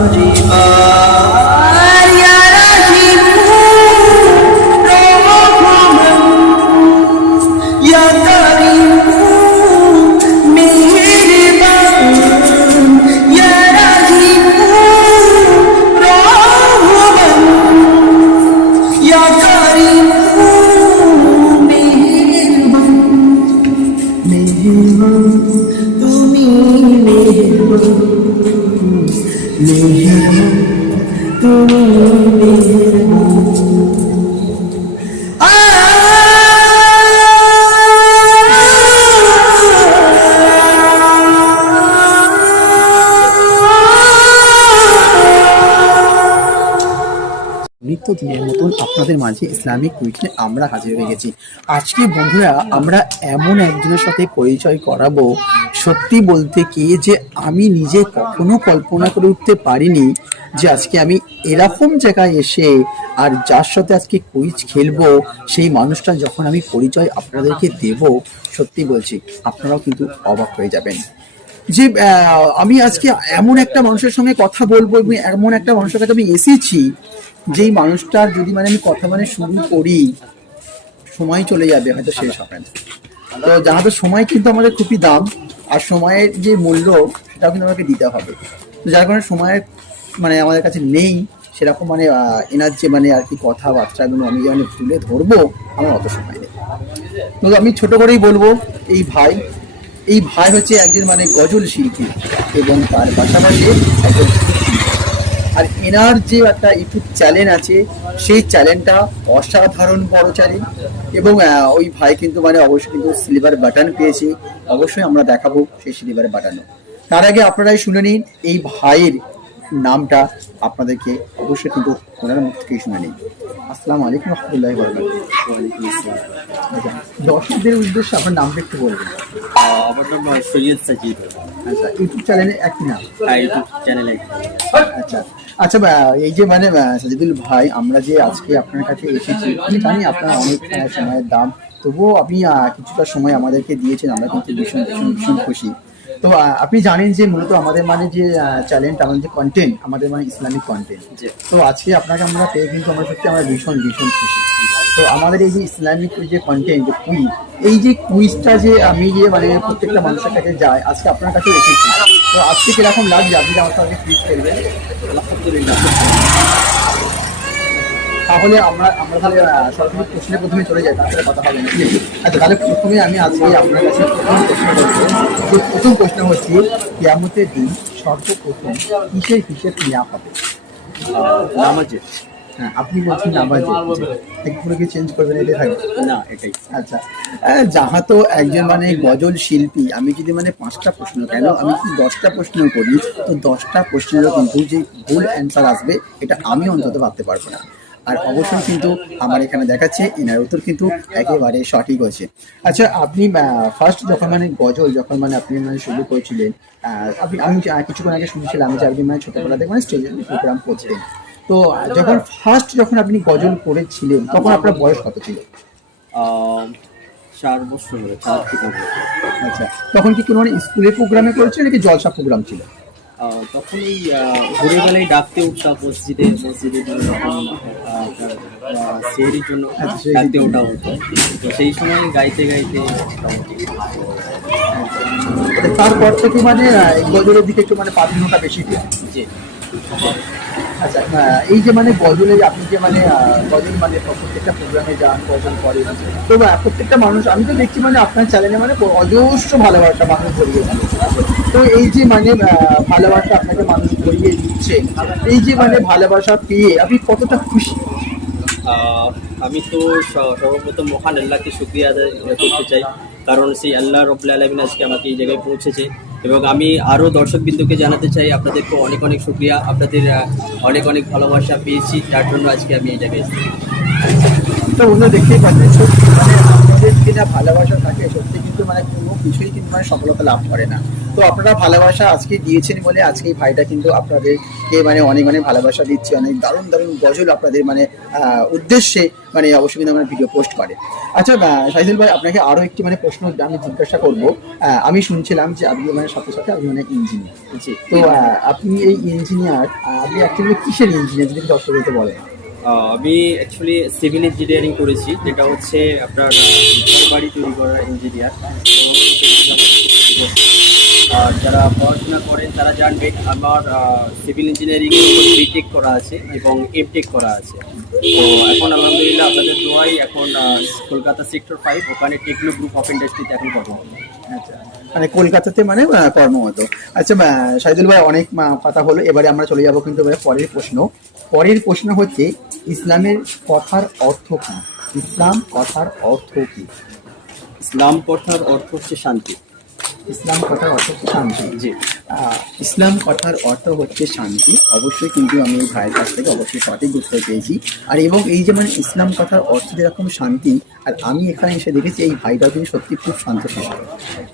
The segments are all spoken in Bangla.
يا মেহমান তুমি মেহমান আপনাদের মাঝে ইসলামিক কুইজে আমরা হাজির হয়ে গেছি। আজকে বন্ধুরা, আমরা এমন একজনের সাথে পরিচয় করাবো। সত্যি বলতে কি যে, আমি নিজে কখনো কল্পনা করে উঠতে পারিনি যে আজকে আমি এরকম জায়গায় এসে আর যার সাথে আজকে কুইজ খেলব, সেই মানুষটা যখন আমি পরিচয় আপনাদেরকে দেব, সত্যি বলছি, আপনারাও কিন্তু অবাক হয়ে যাবেন। যে আমি আজকে এমন একটা মানুষের সঙ্গে কথা বলব এবং এমন একটা মানুষের কাছে আমি এসেছি, যেই মানুষটার যদি মানে আমি কথা মানে শুরু করি, সময় চলে যাবে, হয়তো শেষ হবে না। তো জানাতে সময় কিন্তু আমাদের খুবই দাম, আর সময়ের যে মূল্য, সেটাও কিন্তু আমাকে দিতে হবে। তো যার কারণে সময়ের মানে আমাদের কাছে নেই, সেরকম মানে এনার যে মানে আর কি কথাবার্তাগুলো আমি যে মানে তুলে ধরবো, আমার অত সময় নেই। তো আমি ছোট করেই বলব, এই ভাই এই ভাই হচ্ছে একজন মানে গজল শিল্পী এবং তার পাশাপাশি একজন আর এনার যে একটা ইউটিউব চ্যানেল আছে, সেই চ্যানেলটা অসাধারণ বড় চ্যানেল এবং ওই ভাই কিন্তু মানে অবশ্যই কিন্তু সিলভার বাটন পেয়েছে। অবশ্যই আমরা দেখাবো সেই সিলভার বাটনও তার আগে আপনারাই শুনে নিন, এই ভাইয়ের নামটা আপনাদেরকে অবশ্যই কিন্তু ওনার মুখ থেকেই শুনে নিন আসসালামু আলাইকুম রহমতুল্লাহ আচ্ছা দর্শকদের উদ্দেশ্যে আপনার নামটা একটু বলবেন। আমার নাম সৈয়দ সাজিদ। আচ্ছা ইউটিউব চ্যানেলে একই নাম? ইউটিউব চ্যানেলে আচ্ছা আচ্ছা এই যে মানে সাজিদুল ভাই আমরা যে আজকে আপনার কাছে এসেছি আমি জানি আপনার অনেক সময়ের দাম তবুও আপনি কিছুটা সময় আমাদেরকে দিয়েছেন আমরা কিন্তু ভীষণ ভীষণ ভীষণ খুশি। তো আপনি জানেন যে মূলত আমাদের মানে যে চ্যালেঞ্জ আমাদের যে কন্টেন্ট আমাদের মানে ইসলামিক কন্টেন্ট। তো আজকে আপনাকে আমরা পেয়ে কিন্তু আমরা সত্যি আমরা ভীষণ ভীষণ খুশি। তো আমাদের এই যে ইসলামিক যে কন্টেন্ট যে কুইজ এই যে কুইজটা যে আমি যে মানে প্রত্যেকটা মানুষের কাছে যাই আজকে আপনার কাছে এসেছি। তো আজকে কীরকম লাগছে? আপনি আমার সঙ্গে কুইজ খেলবেন? আলহামদুলিল্লাহ তাহলে আমরা আমরা তাহলে সরাসরি প্রশ্নের প্রথমে চলে যাই তারপরে কথা হবে। আচ্ছা তাহলে প্রথমে আমি আজকে আপনার কাছে প্রথম প্রশ্ন করব। প্রথম প্রশ্ন হচ্ছে কিয়ামতের দিন সর্বপ্রথম কিসের হিসেব নেওয়া হবে? নামাজে হ্যাঁ আপনি বলছেন চেঞ্জ করবেন এটা না এটাই। আচ্ছা যাহা তো একজন মানে গজল শিল্পী আমি যদি মানে পাঁচটা প্রশ্ন কেন আমি দশটা প্রশ্ন করি? তো দশটা প্রশ্নেরও কিন্তু যে ভুল অ্যান্সার আসবে এটা আমি অন্তত ভাবতে পারব না। আর অবশ্যই কিন্তু আমার এখানে দেখাচ্ছে এনার উত্তর কিন্তু একেবারে সঠিক হয়েছে। আচ্ছা আপনি ফার্স্ট যখন মানে গজল যখন মানে আপনি মানে শুরু করেছিলেন আপনি আমি কিছুক্ষণ আগে শুনছিলাম যে আপনি মানে ছোটবেলা থেকে মানে স্টেজে প্রোগ্রাম করতেন তো যখন ফার্স্ট যখন আপনি গজল করেছিলেন তখন আপনার বয়স কত ছিল? চার বছর। আচ্ছা তখন কি কোনো মানে স্কুলের প্রোগ্রামে করেছিল নাকি জলসা প্রোগ্রাম ছিল? তখন এই ভোরবেলায় ডাকতে উঠতাম মসজিদে মসজিদের জন্য জন্য আচ্ছা, ডাকতে ওঠা হতো। তো সেই সময় গাইতে গাইতে তারপর থেকে মানে গজলের দিকে একটু মানে প্রাধান্যটা বেশি দেয় যে আচ্ছা এই যে মানে গজলে আপনি যে মানে গজল মানে প্রত্যেকটা প্রোগ্রামে যান গজল করেন, তো প্রত্যেকটা মানুষ, আমি তো দেখছি মানে আপনার চ্যানেলে মানে অজস্র ভালোবাসা মানুষ যাচ্ছে তো এই যে মানে ভালোবাসা আপনাকে মানুষ ভরিয়ে দিচ্ছে, এই যে মানে ভালোবাসা পেয়ে আপনি কতটা খুশি? আমি তো সর্বপ্রথম মহান আল্লাহকে শুক্রিয়া আদায় করতে চাই, কারণ সেই আল্লাহ রবুল্লা আলমিন আজকে আমাকে এই জায়গায় পৌঁছেছে। এবং আমি আরও দর্শকবৃন্দকে জানাতে চাই, আপনাদেরকে অনেক অনেক শুক্রিয়া। আপনাদের অনেক অনেক ভালোবাসা পেয়েছি তার জন্য আজকে আমি এই জায়গায় এসেছি। তো অন্য দেখতেই পাচ্ছেন, সত্যি মানে আমাদের যে ভালোবাসা থাকে, সত্যি মানে কোনো কিছুই কিন্তু মানে সফলতা লাভ করে না। তো আপনারা ভালোবাসা আজকে দিয়েছেন বলে আজকে এই ভাইটা কিন্তু আপনাদেরকে মানে অনেক অনেক ভালোবাসা দিচ্ছে অনেক দারুণ দারুণ গজল আপনাদের মানে উদ্দেশ্যে মানে অবশ্যই কিন্তু আমার ভিডিও পোস্ট করে। আচ্ছা সাইদুল ভাই আপনাকে আরও একটি মানে প্রশ্ন আমি জিজ্ঞাসা করব। আমি শুনছিলাম যে আপনি মানে সাথে সাথে আপনি অনেক ইঞ্জিনিয়ার তো আপনি এই ইঞ্জিনিয়ার আপনি অ্যাকচুয়ালি কিসের ইঞ্জিনিয়ার যদি দর্শকদের বলেন? আমি অ্যাকচুয়ালি সিভিল ইঞ্জিনিয়ারিং করেছি, যেটা হচ্ছে আপনার বাড়ি তৈরি করার ইঞ্জিনিয়ার আর যারা পড়াশোনা করেন, তারা জানবেন আমার সিভিল ইঞ্জিনিয়ারিং বিটেক করা আছে এবং এমটেক করা আছে। তো এখন আলহামদুলিল্লাহ আপনাদের দোয়াই এখন কলকাতা সেক্টর ফাইভ ওখানে টেকনো গ্রুপ অফ ইন্ডাস্ট্রিতে এখন কর্ম। আচ্ছা। মানে কলকাতাতে মানে কর্মরত। আচ্ছা সাইদুল ভাই, অনেক কথা হলো। এবারে আমরা চলে যাব কিন্তু পরের প্রশ্ন। পরের প্রশ্ন হচ্ছে ইসলামের কথার অর্থ কি? ইসলাম কথার অর্থ কি? ইসলাম কথার অর্থ হচ্ছে শান্তি। ইসলাম কথার অর্থ হচ্ছে শান্তি। জি। ইসলাম কথার অর্থ হচ্ছে শান্তি। অবশ্যই কিন্তু আমি এই ভাইয়ের কাছ থেকে অবশ্যই সঠিক উত্তর পেয়েছি। আর এবং এই যে মানে ইসলাম কথার অর্থ যেরকম শান্তি আর আমি এখানে এসে দেখেছি এই ভাইটা কিন্তু সত্যি খুব শান্ত শিশু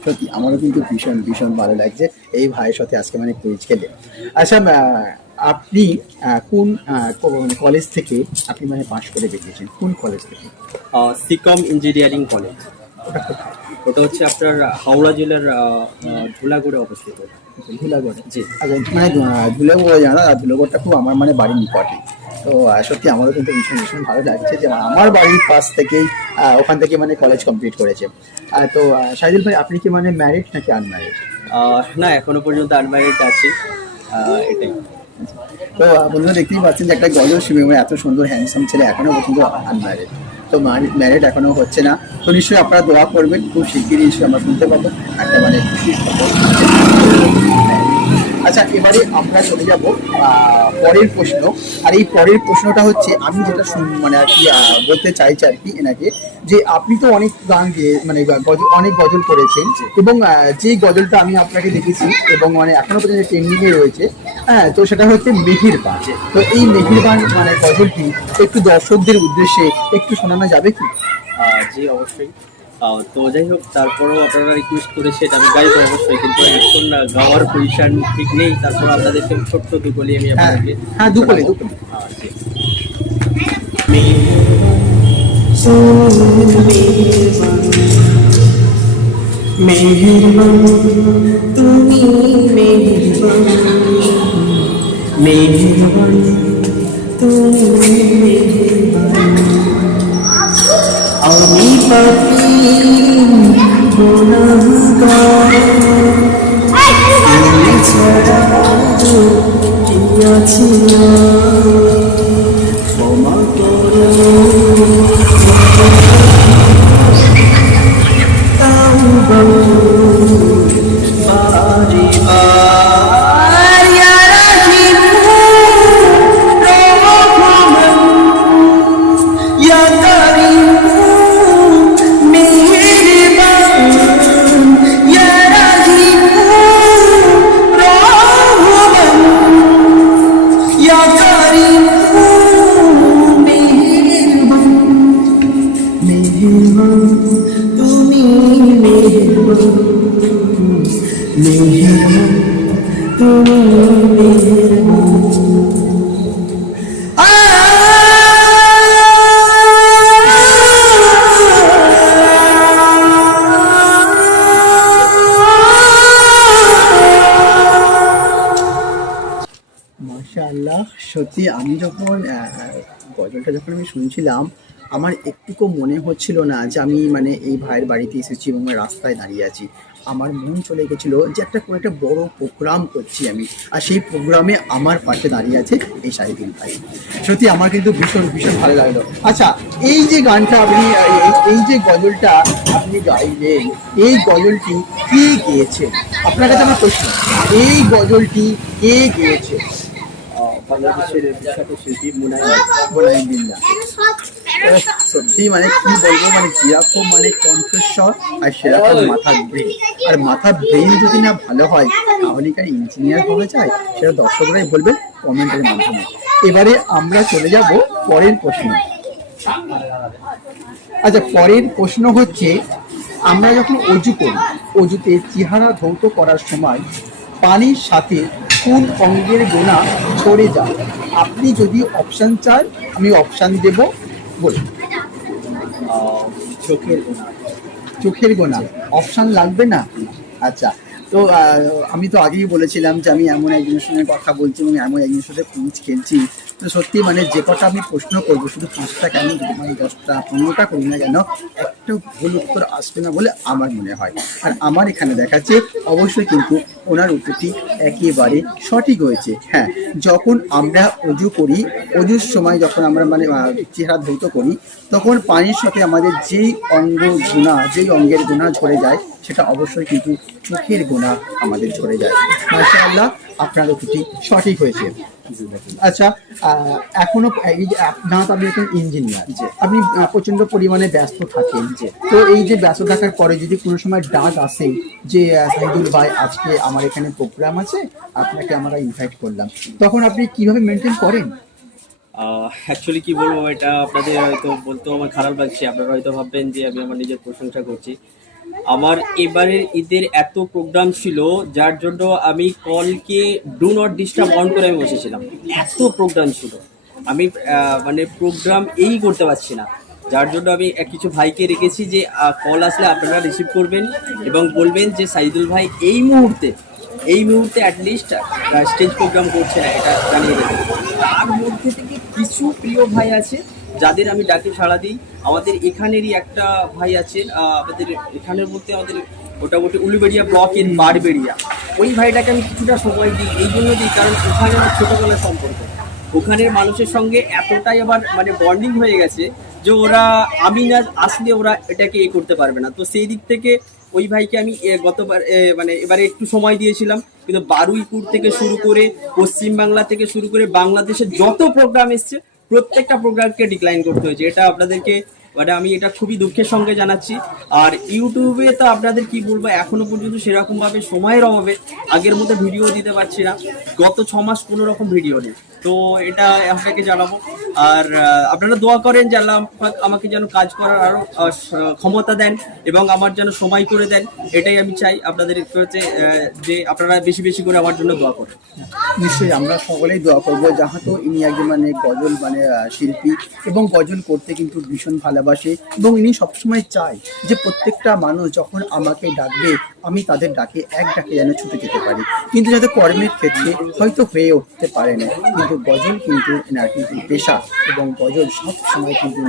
সত্যি আমারও কিন্তু ভীষণ ভীষণ ভালো লাগছে এই ভাইয়ের সাথে আজকে মানে কুইজ খেলে। আচ্ছা আপনি কোন কলেজ থেকে আপনি মানে পাশ করে বেরিয়েছেন? কোন কলেজ থেকে? সিকম ইঞ্জিনিয়ারিং কলেজ ওটা কোথায়? ওটা হচ্ছে আপনার হাওড়া জেলার ধুলাগড়ে অবস্থিত। ধুলাগড়? জি। আচ্ছা মানে জানা ধুলাগড়টা খুব আমার মানে বাড়ির নিকটে। তো সত্যি আমারও কিন্তু ভীষণ ভীষণ ভালো লাগছে যে আমার বাড়ির পাশ থেকেই ওখান থেকে মানে কলেজ কমপ্লিট করেছে। তো সাইদুল ভাই আপনি কি মানে ম্যারিড নাকি আনম্যারিড না এখনও পর্যন্ত আনম্যারিড আছি। এটাই। তো আহ, বন্ধুরা দেখতেই পাচ্ছেন যে একটা গজল শিবে এত সুন্দর হ্যান্ডসাম ছেলে এখনও পর্যন্ত আনম্যারিড তো ম্যারেড এখনও হচ্ছে না। তো নিশ্চয়ই আপনারা দোয়া করবেন, খুব শিগগিরই নিশ্চয়ই আমরা শুনতে পাবো। একটা মানে খুশির আচ্ছা এবারে আমরা চলে যাব পরের প্রশ্ন। আর এই পরের প্রশ্নটা হচ্ছে, আমি যেটা মানে আর কি বলতে চাইছি আর কি এনাকে, যে আপনি তো অনেক গান গেয়ে মানে অনেক গজল করেছেন এবং যে গজলটা আমি আপনাকে দেখেছি এবং মানে এখনও পর্যন্ত ট্রেন্ডিং এ রয়েছে হ্যাঁ তো সেটা হচ্ছে মেহির বান। তো এই মেহির বান মানে গজলটি একটু দর্শকদের উদ্দেশ্যে একটু শোনানো যাবে কি? জি, অবশ্যই। তো যাই হোক তারপরেও আপনারা রিকোয়েস্ট করেছে এটা আমি গাইবো অবশ্যই কিন্তু এখন গাওয়ার পজিশন ঠিক নেই তারপর আপনাদেরকে ছোট্ট দুকলি আমি হ্যাঁ আপনাদেরকে হ্যাঁ। দুপুরে মেহেরবান তুমি মেহেরবান মেহেরবান তুমি ছাড়া মাশাআল্লাহ, সত্যি আমি যখন গজলটা যখন আমি শুনছিলাম, আমার একটুকু মনে হচ্ছিল না যে আমি মানে এই ভাইয়ের বাড়িতে এসেছি এবং রাস্তায় দাঁড়িয়ে আছি। আমার মন চলে গেছিল যে একটা কোনো একটা বড় প্রোগ্রাম করছি আমি। আর সেই প্রোগ্রামে আমার পাশে দাঁড়িয়ে আছে এই সাহিদিন ভাই। সত্যি আমার কিন্তু ভীষণ ভীষণ ভালো লাগল। আচ্ছা এই যে গানটা আপনি, এই- যে গজলটা আপনি গাইলেন, এই গজলটি কে গেয়েছেন আপনার কাছে আমার প্রশ্ন, এই গজলটি কে গেয়েছে? মানে মানে মানে আর মাথার ব্রেন। যদি না ভালো হয়, তাহলে কি ইঞ্জিনিয়ার হওয়া যায়? সেটা দর্শকরাই বলবে কমেন্টের মাধ্যমে। এবারে আমরা চলে যাব পরের প্রশ্ন। আচ্ছা পরের প্রশ্ন হচ্ছে, আমরা যখন অজু করি, অজুতে চেহারা ধৌত করার সময় পানির সাথে কোন অঙ্গের গোনা ছড়ে যায়? আপনি যদি অপশান চান আমি অপশান দেব। বলুন। চোখের গোনা। চোখের গোনা। অপশান লাগবে না? আচ্ছা। তো আমি তো আগেই বলেছিলাম যে আমি এমন একজনের সঙ্গে কথা বলছি এবং এমন একজনের সাথে কুইজ খেলছি। তো সত্যি মানে যে কটা আমি প্রশ্ন করব, শুধু পাঁচটা কেন মানে দশটা, পনেরোটা করি না কেন, একটা ভুল উত্তর আসবে না বলে আমার মনে হয়। আর আমার এখানে দেখাচ্ছে, অবশ্যই কিন্তু ওনার উত্তরটি একেবারে সঠিক হয়েছে। হ্যাঁ যখন আমরা অজু করি, অজুর সময় যখন আমরা মানে চেহারা ধৌত করি, তখন পানির সাথে আমাদের যেই অঙ্গ গুণা যেই অঙ্গের গুণা ঝরে যায় সেটা অবশ্যই কিন্তু চোখের গুণা আমাদের ঝরে যায়। মাশাআল্লাহ আপনার উত্তরটি সঠিক হয়েছে। আচ্ছা এখনও এই যে না আপনি এখন ইঞ্জিনিয়ার। যে আপনি প্রচণ্ড পরিমাণে ব্যস্ত থাকেন। যে তো এই যে ব্যস্ত থাকার পরে যদি কোনো সময় ডাক আসে যে সাইদুল ভাই আজকে আমার এখানে প্রোগ্রাম আছে আপনাকে আমরা ইনভাইট করলাম। তখন আপনি কীভাবে মেনটেন করেন? অ্যাকচুয়ালি কি বলব এটা আপনাদের হয়তো বলতেও আমার খারাপ লাগছে। আপনারা হয়তো ভাববেন যে আমি আমার নিজের প্রশংসা করছি। আমার এবারের ঈদের এত প্রোগ্রাম ছিল, যার জন্য আমি কলকে ডু নট ডিস্টার্ব অন করে আমি বসেছিলাম। এত প্রোগ্রাম ছিল। আমি মানে প্রোগ্রাম এই করতে পারছি না। যার জন্য আমি কিছু ভাইকে রেখেছি যে কল আসলে আপনারা রিসিভ করবেন এবং বলবেন যে, সাইদুল ভাই এই মুহূর্তে এই মুহূর্তে অ্যাটলিস্ট স্টেজ প্রোগ্রাম করছে না, এটা জানিয়ে দেবেন। তার মধ্যে থেকে কিছু প্রিয় ভাই আছে যাদের আমি ডাকে সাড়া দিই, আমাদের এখানেরই একটা ভাই আছেন আমাদের এখানের মধ্যে আমাদের ওটা মোটামুটি উলুবেড়িয়া ইন মারবেড়িয়া। ওই ভাইটাকে আমি কিছুটা সময় দিই, এই জন্য দিই, কারণ ওখানে আমার ছোটোবেলার সম্পর্ক। ওখানের মানুষের সঙ্গে এতটাই আবার মানে বন্ডিং হয়ে গেছে যে ওরা, আমি না আসলে ওরা এটাকে এ করতে পারবে না। তো সেই দিক থেকে ওই ভাইকে আমি গতবার মানে এবারে একটু সময় দিয়েছিলাম। কিন্তু বারুইপুর থেকে শুরু করে, পশ্চিমবাংলা থেকে শুরু করে বাংলাদেশের যত প্রোগ্রাম এসছে প্রত্যেকটা প্রোগ্রামকে ডিক্লাইন করতে হয়েছে। এটা আপনাদেরকে মানে আমি এটা খুবই দুঃখের সঙ্গে জানাচ্ছি। আর ইউটিউবে তো আপনাদের কি বলব এখনও পর্যন্ত সেরকম ভাবে সময়ের অভাবে আগের মতো ভিডিও দিতে পারছি না। গত ছ মাস কোনো রকম ভিডিও নেই। তো এটা আপনাকে জানাব। আর আপনারা দোয়া করেন যে আল্লাহ আমাকে যেন কাজ করার আরও আহ, স- ক্ষমতা দেন এবং আমার যেন সময় করে দেন। এটাই আমি চাই আপনাদের হচ্ছে যে আপনারা বেশি বেশি করে আমার জন্য দোয়া করেন। নিশ্চয়ই আমরা সকলেই দোয়া করব। যাহাতো ইনি একজন মানে গজল মানে শিল্পী এবং গজল করতে কিন্তু ভীষণ ভালোবাসে এবং ইনি সবসময় চায় যে প্রত্যেকটা মানুষ যখন আমাকে ডাকবে আমি তাদের ডাকে এক ডাকে যেন ছুটে যেতে পারি। কিন্তু যাতে কর্মের ক্ষেত্রে হয়তো হয়ে উঠতে পারে না কিন্তু গজল কিন্তু এনার কিন্তু পেশা এবং গজল সব সময় কিন্তু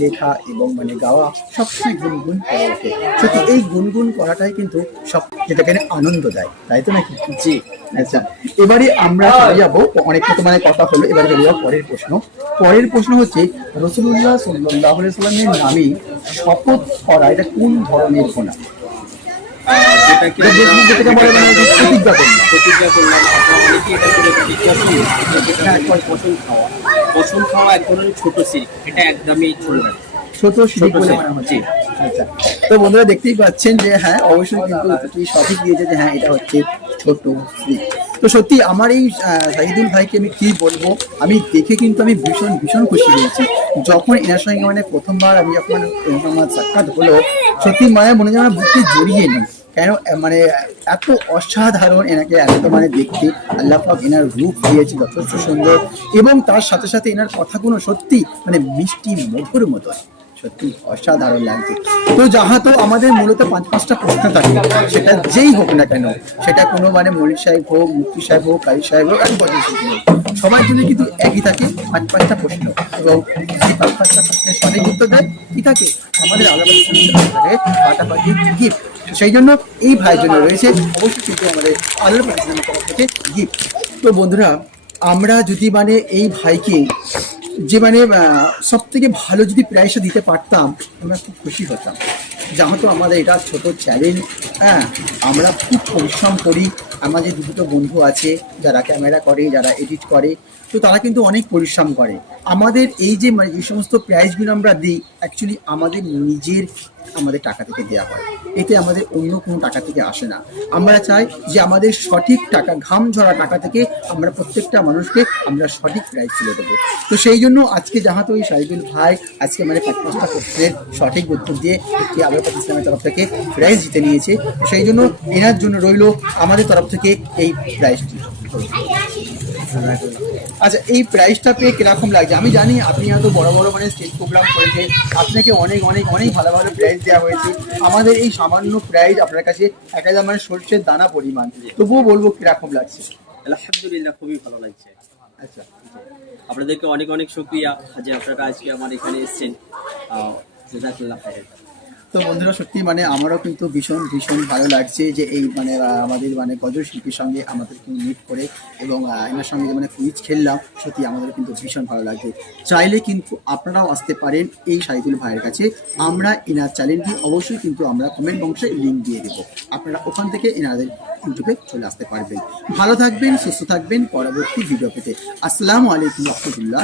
লেখা এবং মানে গাওয়া সবসময় গুনগুন করে ওঠে। সত্যি এই গুনগুন করাটাই কিন্তু সব যেটাকে আনন্দ দেয় তাই তো নাকি? জি। আচ্ছা এবারে আমরা চলে যাব অনেকটা তো মানে কথা হলো এবারে চলে যাব পরের প্রশ্ন। পরের প্রশ্ন হচ্ছে রসুল্লাহ সাল্লাহ সাল্লামের নামে শপথ করা এটা কোন ধরনের গোনা যেটাকে এটা যে- যেটাকে বলে যে প্রতিজ্ঞা করলাম। আপনারা অনেকেই এটা করে থাকি কসম যেটা বলে কসম খাওয়া। কসম খাওয়া এক ধরনের ছোট সিরিপ এটা একদমই ছোট না। ছোট শিরিক বলে শিরিক, হচ্ছে জি। তো বন্ধুরা দেখতেই পাচ্ছেন যে হ্যাঁ অবশ্যই কিন্তু সঠিক দিয়েছে যে হ্যাঁ এটা হচ্ছে ছোট শিরিক তো সত্যি আমার এই আহ, জাহিদুল ভাইকে আমি কি বলব? আমি দেখে কিন্তু আমি ভীষণ ভীষণ খুশি হয়েছি। যখন এনার সঙ্গে মানে প্রথমবার আমি যখন আমার সাক্ষাৎ হলো সত্যি মায়ের মনে আমার বুকে জড়িয়ে নিই। কেন মানে এত অসাধারণ এনাকে এত মানে দেখতে। আল্লাহ পাক এনার রূপ দিয়েছে যথেষ্ট সুন্দর। এবং তার সাথে সাথে এনার কথাগুলো সত্যি মানে মিষ্টি মধুর মতো। সত্যি অসাধারণ লাগছে। তো যাহা তো আমাদের মূলত পাঁচ, পাঁচটা প্রশ্ন থাকে, সেটা যেই হোক না কেন, সেটা কোনো মানে মনির সাহেব হোক মুক্তি সাহেব হোক কালী সাহেব হোক আর বদল সবার জন্য কিন্তু একই থাকে পাঁচ, পাঁচটা প্রশ্ন। এবং সেই পাঁচ, পাঁচটা প্রশ্নের সঠিক উত্তর দেয়, কি থাকে? আমাদের আলাদা পাটাপাটি গিফট সেই জন্য এই ভাইয়ের জন্য রয়েছে অবশ্যই কিন্তু আমাদের আলোর প্রতিষ্ঠানের তরফ থেকে গিফট। তো বন্ধুরা, আমরা যদি মানে এই ভাইকে যে মানে সব থেকে ভালো যদি প্রাইসটা দিতে পারতাম, আমরা খুব খুশি হতাম। যেহেতু আমাদের এটা ছোট চ্যালেঞ্জ হ্যাঁ আমরা খুব পরিশ্রম করি। আমাদের দুটো বন্ধু আছে, যারা ক্যামেরা করে, যারা এডিট করে, তো তারা কিন্তু অনেক পরিশ্রম করে। আমাদের এই যে মানে যে সমস্ত প্রাইজগুলো আমরা দিই অ্যাকচুয়ালি আমাদের নিজের আমাদের টাকা থেকে দেওয়া হয়। এতে আমাদের অন্য কোনো টাকা থেকে আসে না। আমরা চাই যে আমাদের সঠিক টাকা, ঘাম ঝরা টাকা থেকে আমরা প্রত্যেকটা মানুষকে আমরা সঠিক প্রাইজ তুলে দেবো। তো সেই জন্য আজকে যাহাতো ওই সাইদুল ভাই আজকে মানে পাঁচ পাঁচটা প্রশ্নের সঠিক উত্তর দিয়ে একটি আবেদন ইসলামের তরফ থেকে প্রাইজ জিতে নিয়েছে। সেই জন্য এনার জন্য রইল আমাদের তরফ থেকে এই প্রাইজটি আচ্ছা এই প্রাইজটা পেয়ে কীরকম লাগছে? আমি জানি আপনি হয়তো বড় বড় মানে স্টেজ প্রোগ্রাম করেছেন আপনাকে অনেক অনেক অনেক ভালো ভালো প্রাইজ দেওয়া হয়েছে। আমাদের এই সামান্য প্রাইজ আপনার কাছে এক হাজার মানে সর্ষের দানা পরিমাণ। তবুও বলব কীরকম লাগছে? আলহামদুলিল্লাহ খুবই ভালো লাগছে। আচ্ছা। আপনাদেরকে অনেক অনেক শুক্রিয়া যে আপনারা আজকে আমার এখানে এসেছেন। জাজাকুল্লাহ খায়ের তো বন্ধুরা, সত্যি মানে আমারও কিন্তু ভীষণ ভীষণ ভালো লাগছে যে এই মানে আমাদের মানে গজল শিল্পীর সঙ্গে আমাদের কিন্তু মিট করে এবং এনার সঙ্গে মানে কুইজ খেললাম, সত্যি আমাদের কিন্তু ভীষণ ভালো লাগছে। চাইলে কিন্তু আপনারাও আসতে পারেন এই সাইদুল ভাইয়ের কাছে। আমরা এনার চ্যানেলটি অবশ্যই কিন্তু আমরা কমেন্ট বক্সে লিঙ্ক দিয়ে দেবো। আপনারা ওখান থেকে এনাদের ইউটিউবে চলে আসতে পারবেন। ভালো থাকবেন, সুস্থ থাকবেন, পরবর্তী ভিডিও পেতে। আসসালামু আলাইকুম, রহমতুল্লাহ